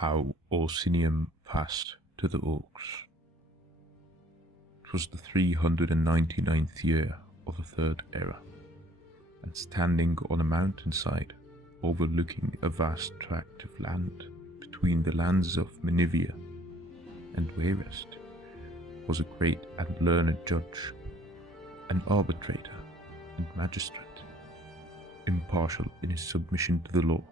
how Orsinium passed to the Orcs. It was the 399th year of the Third Era, and standing on a mountainside overlooking a vast tract of land between the lands of Menevia and Wayrest was a great and learned judge, an arbitrator and magistrate, impartial in his submission to the law.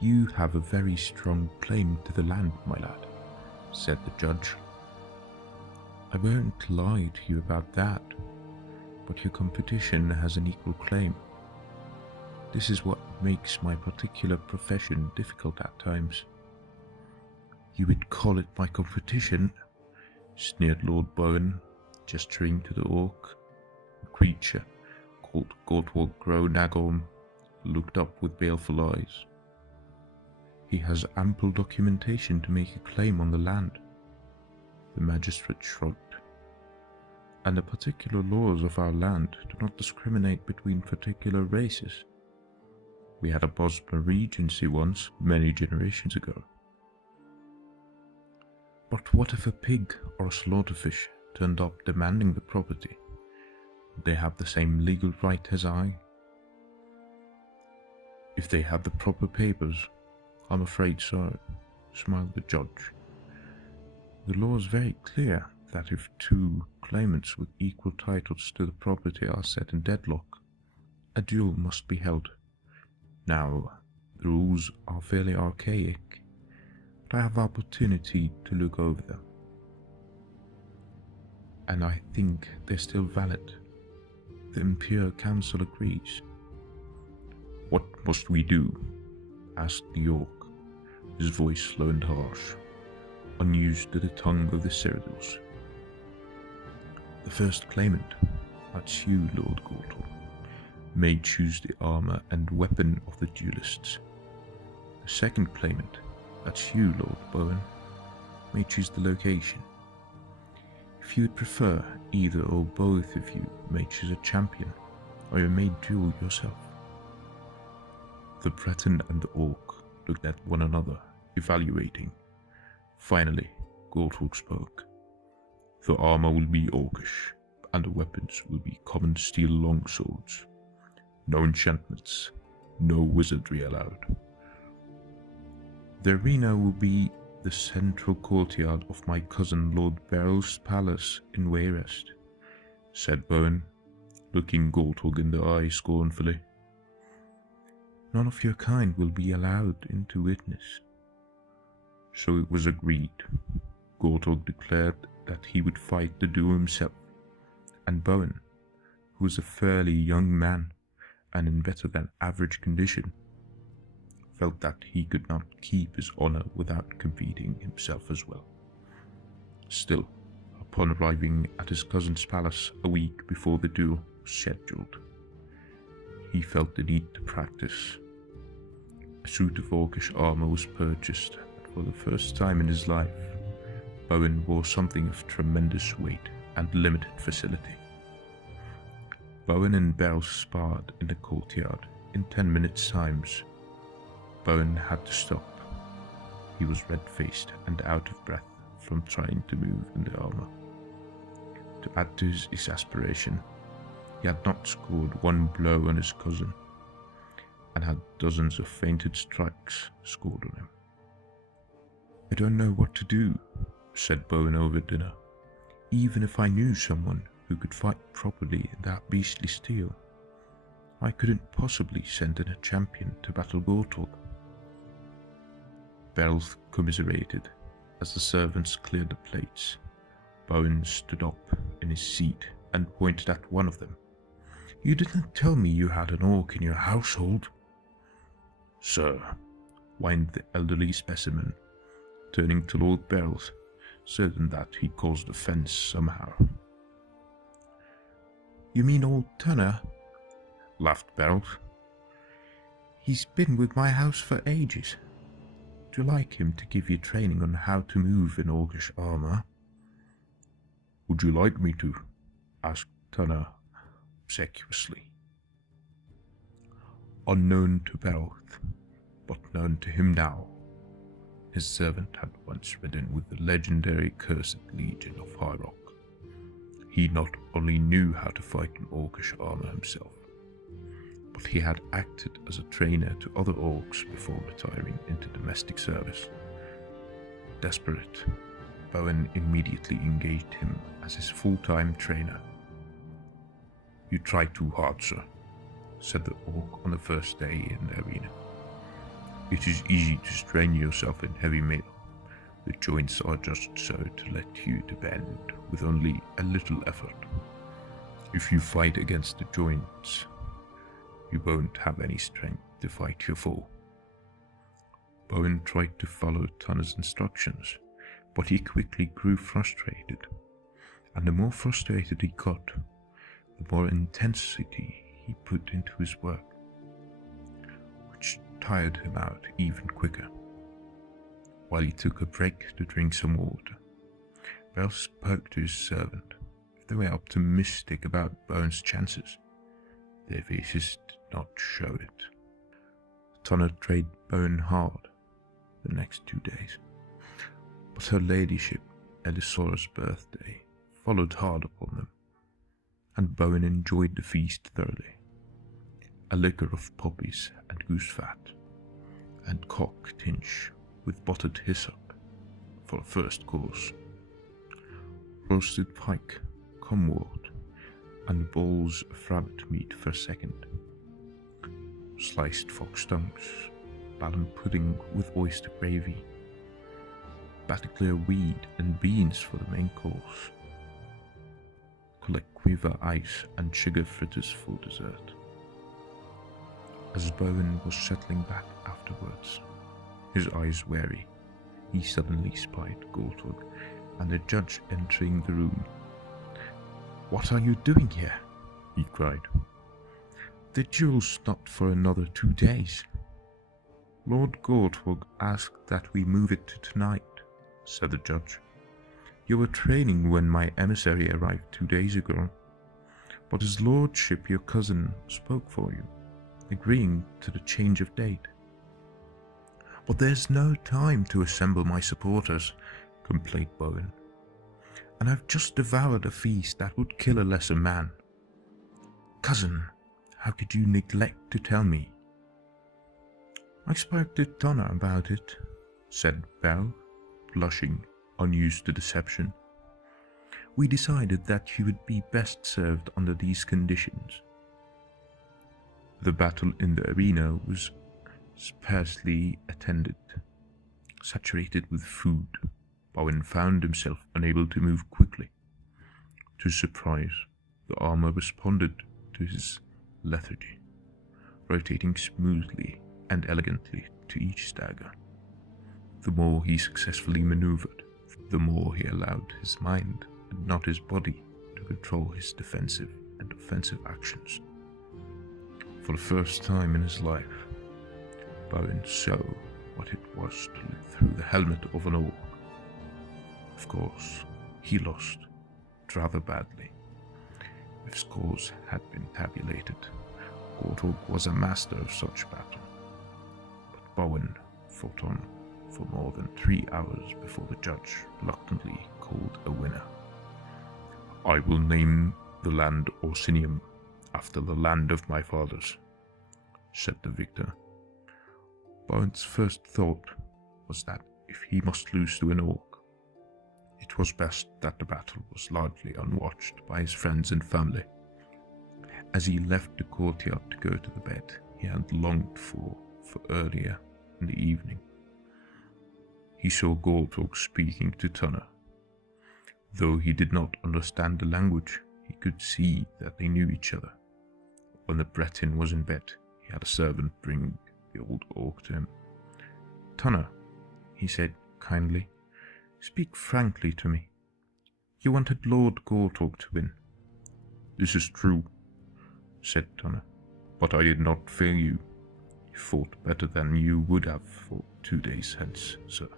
"You have a very strong claim to the land, my lad," said the judge. "I won't lie to you about that, but your competition has an equal claim. This is what makes my particular profession difficult at times." "You would call it my competition?" sneered Lord Bowen, gesturing to the orc. A creature called Gortwog gro-Nagorm looked up with baleful eyes. "He has ample documentation to make a claim on the land," the magistrate shrugged. "And the particular laws of our land do not discriminate between particular races. We had a Bosmer Regency once, many generations ago." "But what if a pig or a slaughterfish turned up demanding the property? Would they have the same legal right as I?" "If they had the proper papers, I'm afraid so," smiled the judge. "The law is very clear that if two claimants with equal titles to the property are set in deadlock, a duel must be held. Now, the rules are fairly archaic, but I have opportunity to look over them, and I think they're still valid. The Imperial Council agrees." "What must we do?" asked the orc, his voice low and harsh, unused to the tongue of the Cyrodiils. "The first claimant, that's you, Lord Gortwog, may choose the armor and weapon of the duelists. The second claimant, that's you, Lord Bowen, may choose the location. If you would prefer, either or both of you may choose a champion, or you may duel yourself." The Breton and the orc looked at one another, evaluating. Finally, Gortwog spoke. "The armor will be orcish, and the weapons will be common steel longswords. No enchantments, no wizardry allowed. The arena will be the central courtyard of my cousin Lord Beryl's palace in Wayrest," said Bowen, looking Gortwog in the eye scornfully. "None of your kind will be allowed in to witness." So it was agreed. Gortwog declared that he would fight the duel himself, and Bowen, who was a fairly young man and in better than average condition, felt that he could not keep his honor without competing himself as well. Still, upon arriving at his cousin's palace a week before the duel was scheduled, he felt the need to practice. A suit of orcish armor was purchased, and for the first time in his life, Bowen wore something of tremendous weight and limited facility. Bowen and Beryl sparred in the courtyard. In 10 minutes' times, Bowen had to stop. He was red-faced and out of breath from trying to move in the armor. To add to his exasperation, he had not scored one blow on his cousin, and had dozens of feinted strikes scored on him. "I don't know what to do," said Bowen over dinner. "Even if I knew someone who could fight properly in that beastly steel, I couldn't possibly send in a champion to battle Gortwog." Beryl commiserated as the servants cleared the plates. Bowen stood up in his seat and pointed at one of them. "You didn't tell me you had an orc in your household." "Sir," whined the elderly specimen, turning to Lord Beryl, certain that he caused offence somehow. "You mean old Turner?" laughed Beryl. "He's been with my house for ages. Would you like him to give you training on how to move in orcish armor?" "Would you like me to?" asked Turner obsequiously. Unknown to Beryl, but known to him now, his servant had once ridden with the legendary Cursed Legion of High Rock. He not only knew how to fight in orcish armor himself, but he had acted as a trainer to other orcs before retiring into domestic service. Desperate, Bowen immediately engaged him as his full-time trainer. "You try too hard, sir," said the orc on the first day in the arena. "It is easy to strain yourself in heavy metal. The joints are just so to let you to bend with only a little effort. If you fight against the joints, you won't have any strength to fight your foe." Bowen tried to follow Tunna's instructions, but he quickly grew frustrated, and the more frustrated he got, the more intensity he put into his work, which tired him out even quicker. While he took a break to drink some water, Bell spoke to his servant. If they were optimistic about Bowen's chances, their faces did not show it. Tunna trained Bowen hard the next 2 days, but her ladyship, Elisora's birthday, followed hard upon them, and Bowen enjoyed the feast thoroughly. A liquor of poppies and goose fat, and cock tinge with buttered hyssop for a first course, roasted pike, comwort, and balls of rabbit meat for a second, sliced fox tongues, ballon pudding with oyster gravy, Bataclear weed and beans for the main course, Collecquiva ice and sugar fritters for dessert. As Bowen was settling back afterwards, his eyes wary, he suddenly spied Gortwog and the judge entering the room. "What are you doing here?" he cried. "The duel's not for another 2 days." "Lord Gortwog asked that we move it to tonight," said the judge. "You were training when my emissary arrived 2 days ago, but his lordship, your cousin, spoke for you, agreeing to the change of date." "But there's no time to assemble my supporters," complained Bowen, "and I've just devoured a feast that would kill a lesser man. Cousin, how could you neglect to tell me?" "I spoke to Tunna about it," said Bell, blushing, unused to deception. "We decided that he would be best served under these conditions." The battle in the arena was sparsely attended. Saturated with food, Bowen found himself unable to move quickly. To his surprise, the armor responded to his lethargy, rotating smoothly and elegantly to each stagger. The more he successfully maneuvered, the more he allowed his mind and not his body to control his defensive and offensive actions. For the first time in his life, Bowen saw what it was to look through the helmet of an orc. Of course, he lost, rather badly. If scores had been tabulated, Gortwog was a master of such battle. But Bowen fought on for more than 3 hours before the judge reluctantly called a winner. "I will name the land Orsinium after the land of my fathers," said the victor. Bowen's first thought was that if he must lose to an orc, it was best that the battle was largely unwatched by his friends and family. As he left the courtyard to go to the bed he had longed for earlier in the evening, he saw Gortwog speaking to Tunna. Though he did not understand the language, he could see that they knew each other. When the Breton was in bed, he had a servant bring the old orc to him. "Tunna," he said kindly, "speak frankly to me. You wanted Lord Gortwog to win." "This is true," said Tunna, "but I did not fail you. You fought better than you would have fought 2 days hence, sir.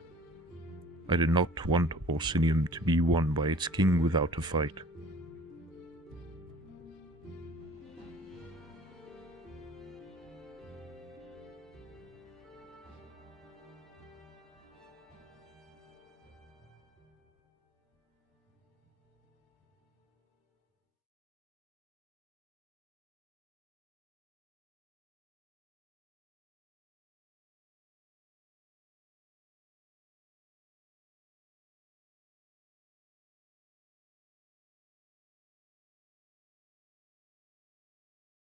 I did not want Orsinium to be won by its king without a fight.